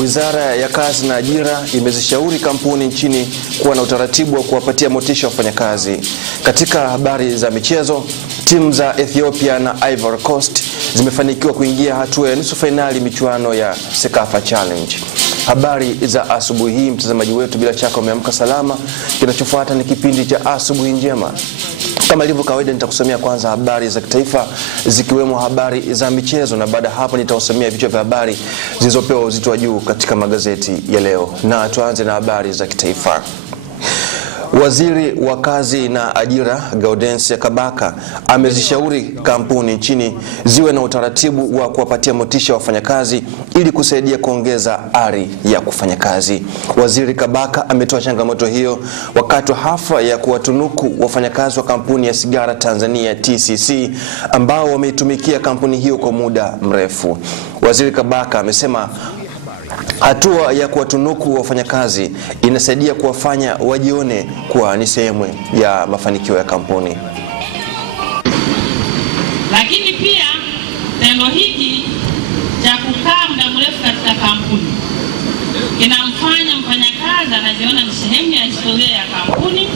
Wizara ya Kazi na Ajira imezishauri kampuni nchini kuwa na utaratibu wa kuwapatia motisha wafanyakazi. Katika habari za michezo, timu za Ethiopia na Ivory Coast zimefanikiwa kuingia hatua ya nusu finali michuano ya Sekafa Challenge. Habari za asubuhi hii, mtazamaji wetu, bila shaka umeamka salama. Kinachofuata ni kipindi cha Asubuhi Njema. Kama ilivyo kawaida, nitakusomea kwanza habari za kitaifa zikiwemo habari za michezo, na baada hapo nitakusomea vichwa vya habari zilizopewa uzito wa juu katika magazeti ya leo. Na tuanze na habari za kitaifa. Waziri wa Kazi na Ajira Gaudensia Kabaka amezishauri kampuni nchini ziwe na utaratibu wa kuwapatia motisha wafanyakazi ili kusaidia kuongeza ari ya kufanya kazi. Waziri Kabaka ametoa changamoto hiyo wakati wa hafla ya kuwatunuku wafanyakazi wa kampuni ya sigara Tanzania TCC ambao wameitumikia kampuni hiyo kwa muda mrefu. Waziri Kabaka amesema hatua ya kuwatunuku wafanyakazi inasaidia kuwafanya wajione kuwa ni sehemu ya mafanikio ya kampuni. Lakini pia tendo hiki cha kukaa muda mrefu katika kampuni kinamfanya mfanyakazi anajiona ni sehemu ya historia ya kampuni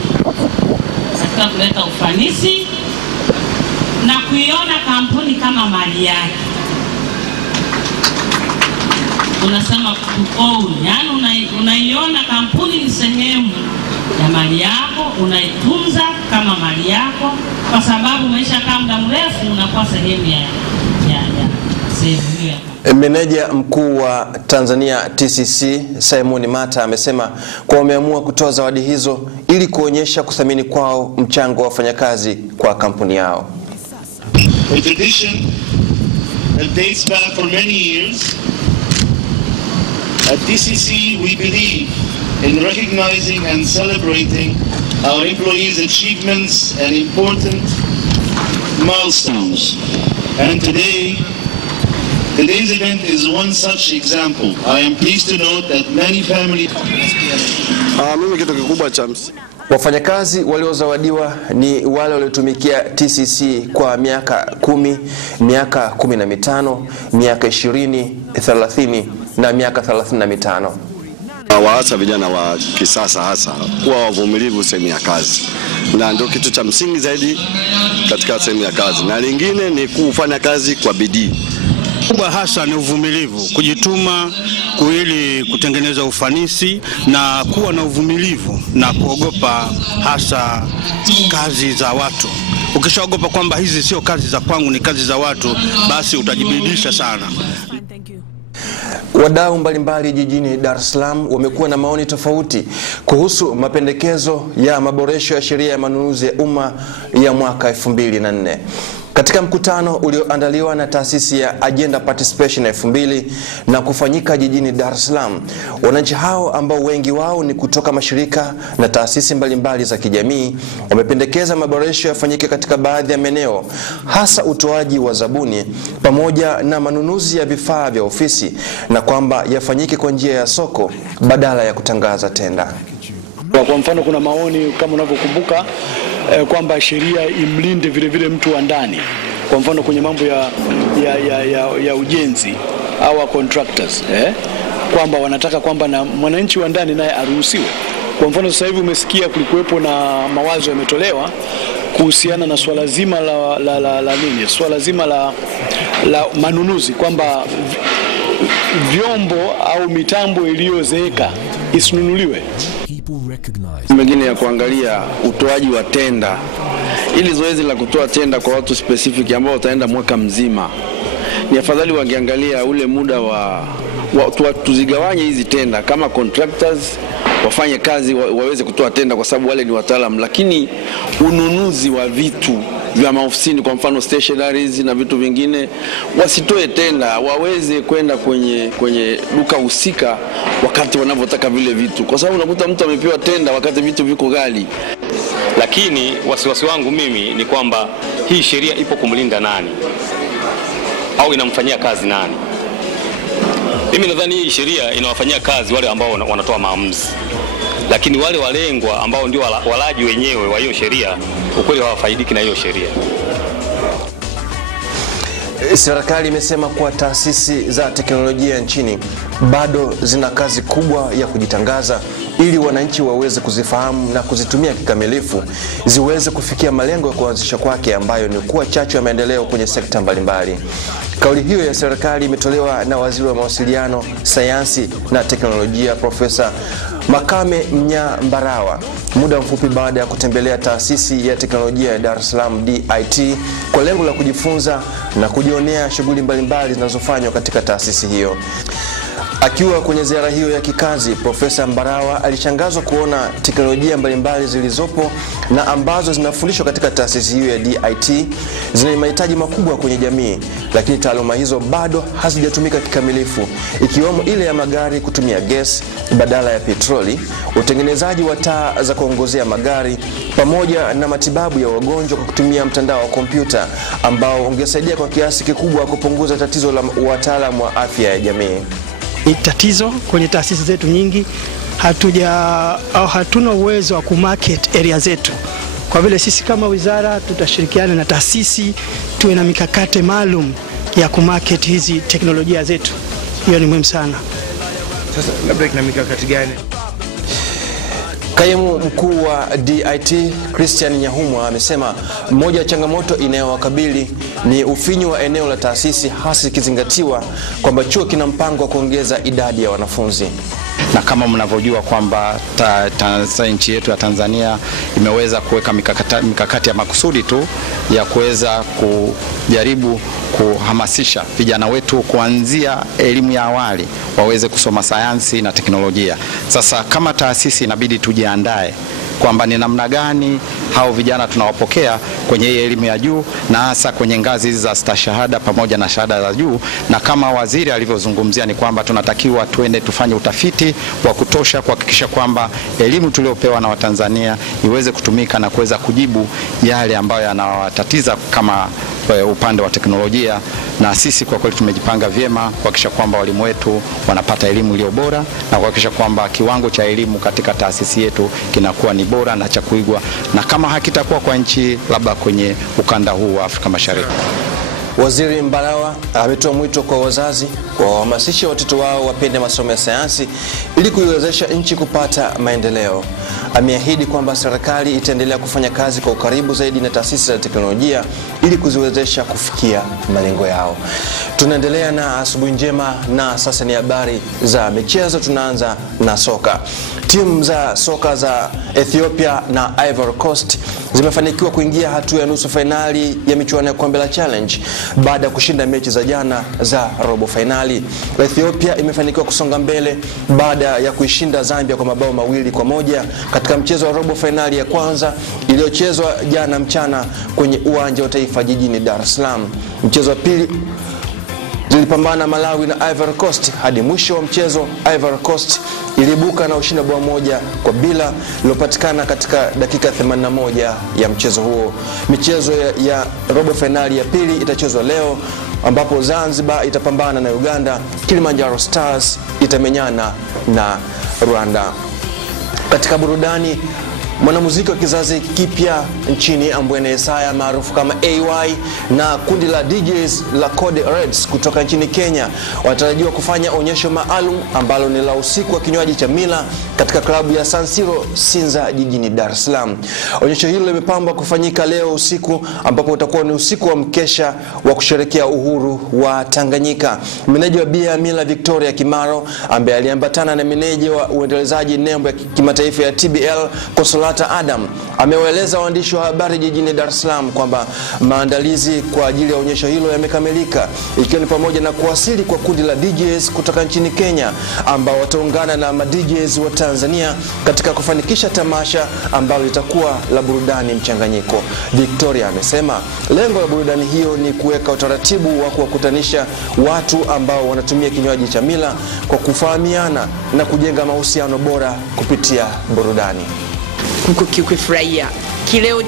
katika kuleta ufanisi na kuiona kampuni kama mali yake. Unasema own, yani unaiona kampuni ni sehemu ya mali yako, unaitunza kama mali yako, kwa sababu maisha kama muda mrefu unakuwa sehemu ya sehemu hiyo. Meneja mkuu wa Tanzania TCC Simon Mata amesema kwa wameamua kutoa zawadi hizo ili kuonyesha kuthamini kwao mchango wa wafanyakazi kwa kampuni yao. A tradition that dates back for many years. At TCC, we believe in recognizing and celebrating our employees' achievements and important milestones. And today's event is one such example. I am pleased to note that many families... Wafanyakazi waliozawadiwa ni wale waliotumikia TCC kwa miaka 10, miaka 15, miaka 20, 30 na miaka 35. Waasa vijana wa kisasa hasa kuwa wavumilivu sehemu ya kazi, na ndio kitu cha msingi zaidi katika sehemu ya kazi, na lingine ni kufanya kazi kwa bidii. Kubwa hasa ni uvumilivu, kujituma ili kutengeneza ufanisi na kuwa na uvumilivu na kuogopa hasa kazi za watu. Ukishaogopa kwamba hizi sio kazi za kwangu, ni kazi za watu, basi utajibidisha sana. Wadau mbalimbali jijini Dar es Salaam wamekuwa na maoni tofauti kuhusu mapendekezo ya maboresho ya sheria ya manunuzi ya umma ya mwaka 2004. Katika mkutano ulioandaliwa na taasisi ya Agenda Participation 2000 na kufanyika jijini Dar es Salaam, wananchi hao ambao wengi wao ni kutoka mashirika na taasisi mbalimbali za kijamii wamependekeza maboresho yafanyike katika baadhi ya maeneo, hasa utoaji wa zabuni pamoja na manunuzi ya vifaa vya ofisi, na kwamba yafanyike kwa njia ya soko badala ya kutangaza tenda. Kwa mfano, kuna maoni kama unavyokumbuka kwamba sheria imlinde vile vile mtu wa ndani. Kwa mfano kwenye mambo ya ujenzi au contractors, kwamba wanataka kwamba na mwananchi wa ndani naye aruhusiwe. Kwa mfano sasa hivi umesikia kulikuwepo na mawazo yametolewa kuhusiana na swala zima swala zima la manunuzi, kwamba vyombo au mitambo iliyozeeka isinunuliwe. Mengine ya kuangalia utoaji wa tenda, ili zoezi la kutoa tenda kwa watu specific ambao wataenda mwaka mzima, ni afadhali wangeangalia ule muda wa tuzigawanye hizi tenda, kama contractors wafanye kazi waweze kutoa tenda kwa sababu wale ni wataalamu, lakini ununuzi wa vitu vya maofisini, kwa mfano stationaries na vitu vingine, wasitoe tenda, waweze kwenda kwenye duka husika wakati wanavyotaka vile vitu, kwa sababu unakuta mtu amepewa tenda wakati vitu viko ghali. Lakini wasiwasi wangu mimi ni kwamba hii sheria ipo kumlinda nani au inamfanyia kazi nani? Mimi nadhani hii sheria inawafanyia kazi wale ambao wanatoa maamuzi, lakini wale walengwa ambao ndio walaji wenyewe wa hiyo sheria, ukweli hawafaidiki na hiyo sheria. Serikali imesema kuwa taasisi za teknolojia nchini bado zina kazi kubwa ya kujitangaza ili wananchi waweze kuzifahamu na kuzitumia kikamilifu, ziweze kufikia malengo ya kuanzisha kwake ambayo ni kuwa chachu ya maendeleo kwenye sekta mbalimbali. Kauli hiyo ya serikali imetolewa na Waziri wa Mawasiliano, Sayansi na Teknolojia Profesa Makame Mnyambarawa muda mfupi baada ya kutembelea taasisi ya teknolojia ya Dar es Salaam DIT kwa lengo la kujifunza na kujionea shughuli mbalimbali zinazofanywa katika taasisi hiyo. Akiwa kwenye ziara hiyo ya kikazi, Profesa Mbarawa alishangazwa kuona teknolojia mbalimbali zilizopo na ambazo zinafundishwa katika taasisi hiyo ya DIT zina mahitaji makubwa kwenye jamii, lakini taaluma hizo bado hazijatumika kikamilifu, ikiwemo ile ya magari kutumia gesi badala ya petroli, utengenezaji wa taa za kuongozea magari, pamoja na matibabu ya wagonjwa kwa kutumia mtandao wa kompyuta ambao ungesaidia kwa kiasi kikubwa kupunguza tatizo la wataalamu wa afya ya jamii. Ni tatizo kwenye taasisi zetu nyingi, hatuna uwezo wa kumarket area zetu. Kwa vile sisi kama wizara tutashirikiana na taasisi tuwe na mikakati maalum ya kumarket hizi teknolojia zetu. Hiyo ni muhimu sana. Sasa labda kuna mikakati gani? Kaimu mkuu wa DIT Christian Nyahumwa amesema moja ya changamoto inayowakabili ni ufinyu wa eneo la taasisi, hasa ikizingatiwa kwamba chuo kina mpango wa kuongeza idadi ya wanafunzi. Na kama mnavyojua kwamba nchi yetu ya Tanzania imeweza kuweka mikakati ya makusudi tu ya kuweza kujaribu kuhamasisha vijana wetu kuanzia elimu ya awali waweze kusoma sayansi na teknolojia. Sasa kama taasisi inabidi tujiandae kwamba ni namna gani hao vijana tunawapokea kwenye elimu ya juu na hasa kwenye ngazi za stashahada pamoja na shahada za juu, na kama waziri alivyozungumzia ni kwamba tunatakiwa tuende tufanye utafiti wa kutosha kuhakikisha kwamba elimu tuliopewa na Watanzania iweze kutumika na kuweza kujibu yale ambayo yanawatatiza kama upande wa teknolojia. Na sisi kwa kweli tumejipanga vyema kuhakikisha kwamba walimu wetu wanapata elimu iliyo bora na kuhakikisha kwamba kiwango cha elimu katika taasisi yetu kinakuwa ni bora na cha kuigwa, na kama hakitakuwa kwa nchi labda kwenye ukanda huu wa Afrika Mashariki. Waziri Mbarawa ametoa mwito kwa wazazi kuwahamasisha watoto wao wapende masomo ya sayansi ili kuiwezesha nchi kupata maendeleo. Ameahidi kwamba serikali itaendelea kufanya kazi kwa ukaribu zaidi na taasisi za teknolojia ili kuziwezesha kufikia malengo yao. Tunaendelea na asubuhi njema, na sasa ni habari za michezo. Tunaanza na soka. Timu za soka za Ethiopia na Ivory Coast zimefanikiwa kuingia hatua ya nusu fainali ya michuano ya Kombe la Challenge baada ya kushinda mechi za jana za robo fainali. Ethiopia imefanikiwa kusonga mbele baada ya kuishinda Zambia kwa mabao 2-1 katika mchezo wa robo fainali ya kwanza iliyochezwa jana mchana kwenye uwanja wa Taifa jijini Dar es Salaam. Mchezo wa pili zilipambana Malawi na Ivory Coast. Hadi mwisho wa mchezo Ivory Coast ilibuka na ushindi bao 1-0 lilopatikana katika dakika 81 ya mchezo huo. Michezo ya robo finali ya pili itachezwa leo ambapo Zanzibar itapambana na Uganda, Kilimanjaro Stars itamenyana na Rwanda. Katika burudani, mwanamuziki wa kizazi kipya nchini Ambwene Yesaya maarufu kama AY na kundi la DJs la Code Reds kutoka nchini Kenya wanatarajiwa kufanya onyesho maalum ambalo ni la usiku wa kinywaji cha mila katika klabu ya San Siro Sinza jijini Dar es Salaam. Onyesho hilo limepambwa kufanyika leo usiku ambapo utakuwa ni usiku wa mkesha wa kusherehekea uhuru wa Tanganyika. Meneja wa bia mila Victoria Kimaro ambaye aliambatana na meneja wa uendelezaji nembo ya kimataifa ya TBL Kosola Adam amewaeleza waandishi wa habari jijini Dar es Salaam kwamba maandalizi kwa ajili ya onyesho hilo yamekamilika, ikiwa ni pamoja na kuwasili kwa kundi la DJs kutoka nchini Kenya ambao wataungana na DJs wa Tanzania katika kufanikisha tamasha ambalo litakuwa la burudani mchanganyiko. Victoria amesema lengo la burudani hiyo ni kuweka utaratibu wa kuwakutanisha watu ambao wanatumia kinywaji cha mila kwa kufahamiana na kujenga mahusiano bora kupitia burudani. Kukifurahia.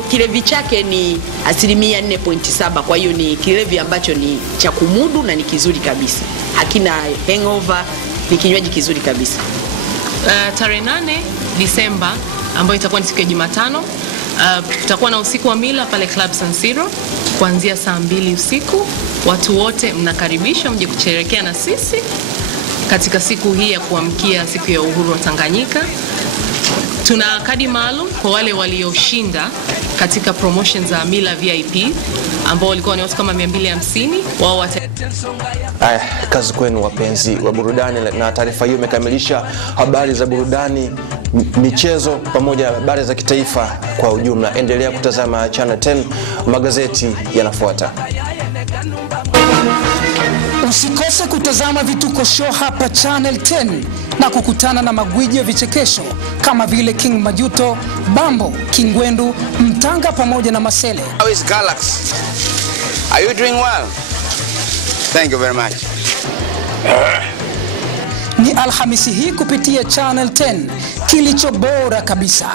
Kilevi chake ni 4.7%, kwa hiyo ni kilevi ambacho ni cha kumudu na ni kizuri kabisa. Hakina hangover, ni kinywaji kizuri kabisa. Tarehe 8 Disemba ambayo itakuwa ni siku ya Jumatano, Tutakuwa na usiku wa mila pale Club San Siro kuanzia saa 2 usiku. Watu wote mnakaribishwa mje kusherehekea na sisi katika siku hii ya kuamkia siku ya uhuru wa Tanganyika. Tuna kadi maalum kwa wale walioshinda katika promotion za Mila VIP ambao walikuwa ni watu kama 250. Wao kazi kwenu wapenzi wa burudani, na taarifa hiyo imekamilisha habari za burudani, michezo pamoja na habari za kitaifa kwa ujumla. Endelea kutazama Channel 10, magazeti yanafuata. Usikose kutazama vituko show hapa Channel 10 na kukutana na magwiji ya vichekesho kama vile King Majuto, Bambo, Kingwendu, Mtanga pamoja na Masele. How is Galaxy? Are you doing well? Thank you very much. Ni Alhamisi hii kupitia Channel 10, kilicho bora kabisa.